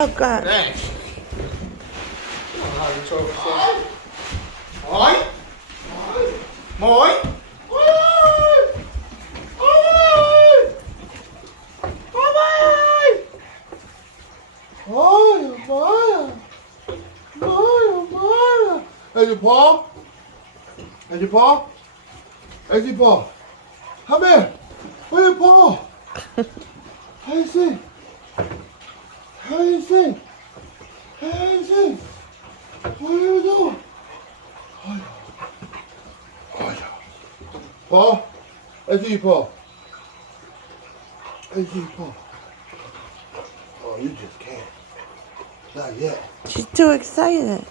Oh God. Thanks. It's over so. Oi! Moi! Oi! Oi! Oi! Maya! Maya! Hey, your paw? Hey, your paw? Hey, your paw? Come here! Where's your paw? How you see? How you see? How you see? What are you doing? Paw? I see you, Paw. I see you, Paw. Oh, you just can't. Not yet. She's too excited.